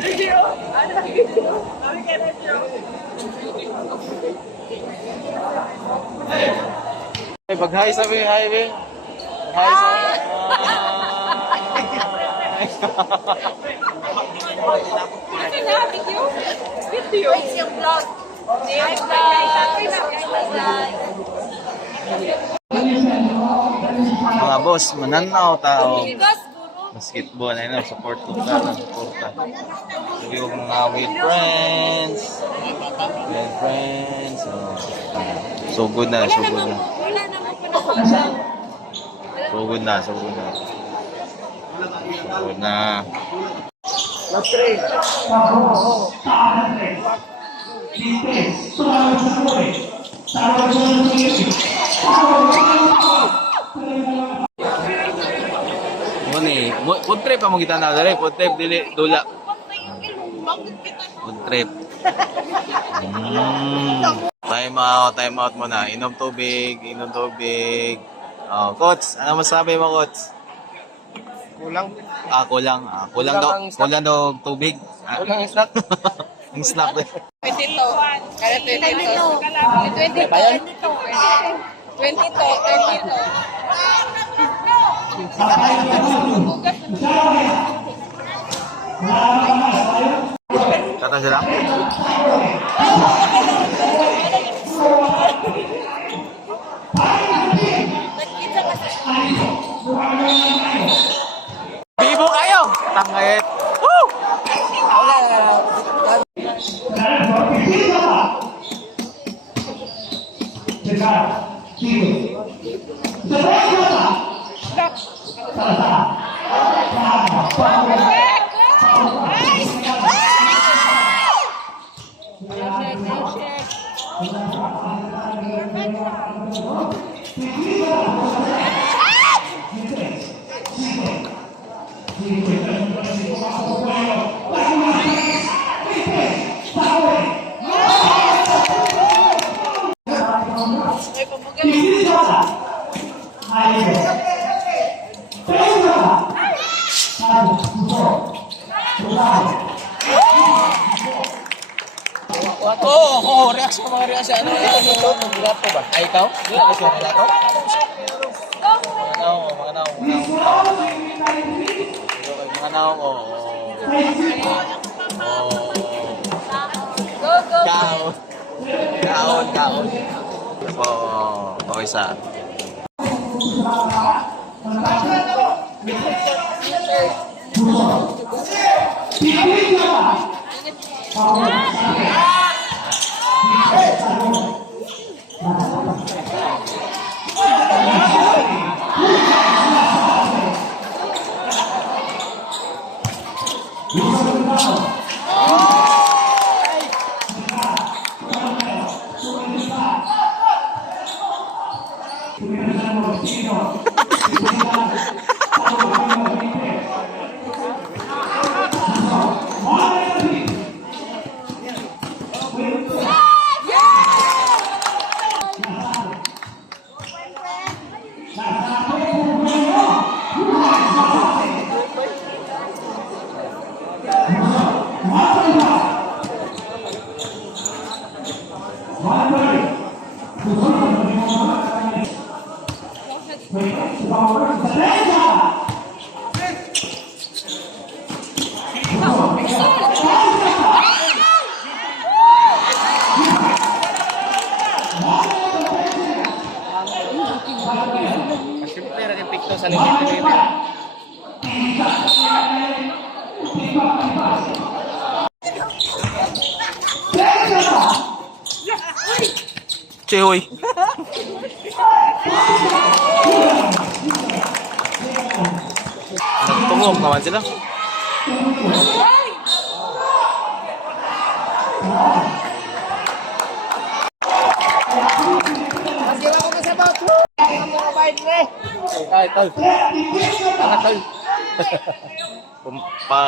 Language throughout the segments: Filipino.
Ay, pag-hi sabi, hi, be. Hi, sabi. Video? It's yung vlog. Hi, Mga boss, mananaw tao. vlog. Basketball, ayun, support ko ta, support ka. Yung mga with friends. With friends. So good na, so good na. Wala naman pa. So good na, so good na. So good na. Ni, food trip mo kita na dali, food trip dili dula. Food trip. Time out muna. Inom tubig, inom tubig. Oh, coach, ano masabi mo, coach? Kulang. Kulang. Kulang daw tubig. Kulang ang snack. Ang snack din. 22. Kaya 22. 22. Kata sila? Bibo kayo! Tangayet! Woo! Reaction mga reaction. Ano ito? Grapo ba? Ay, ikaw? Wala kasi wala ito? Mga naong, Kaon. Isa. Siyempre, rin picto sa limit. Chehoy. Nagtungok naman sila. Ay, tol. Anak, tol. Kumpa.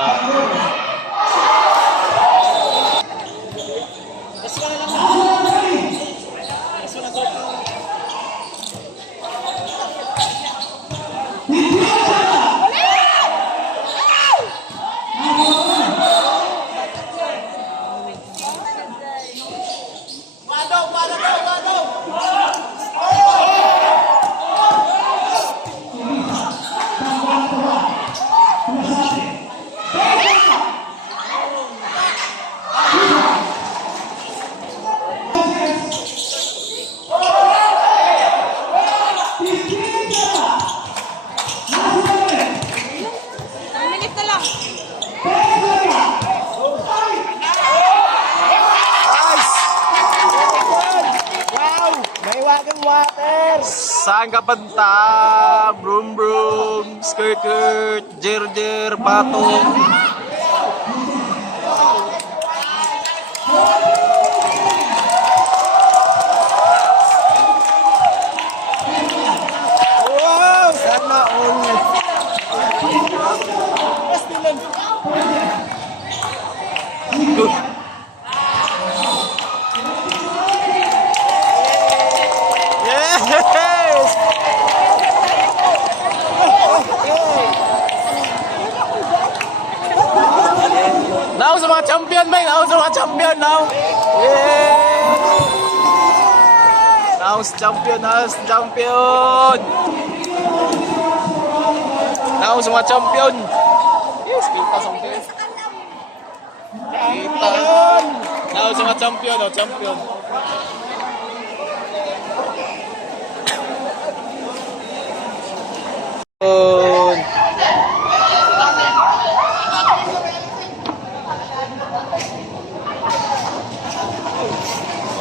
Saan ka panta? Broom broom, skirt skirt, jer jer, patong. Wow! Sana all. Yes! Now sa mga champion, Bay! Now sa mga champion, now! Yeah! Now sa champion, now sa champion! Now sa mga champion! Yes, kita sa mga kita! Now sa mga champion, now champion! Champion!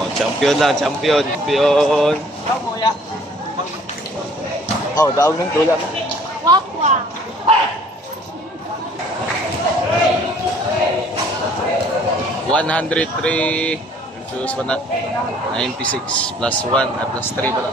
Oh, champion lang, champion, champion. Oh, daw nang dula na. Wapwa. 103 versus 96 plus 1 plus 3 pala.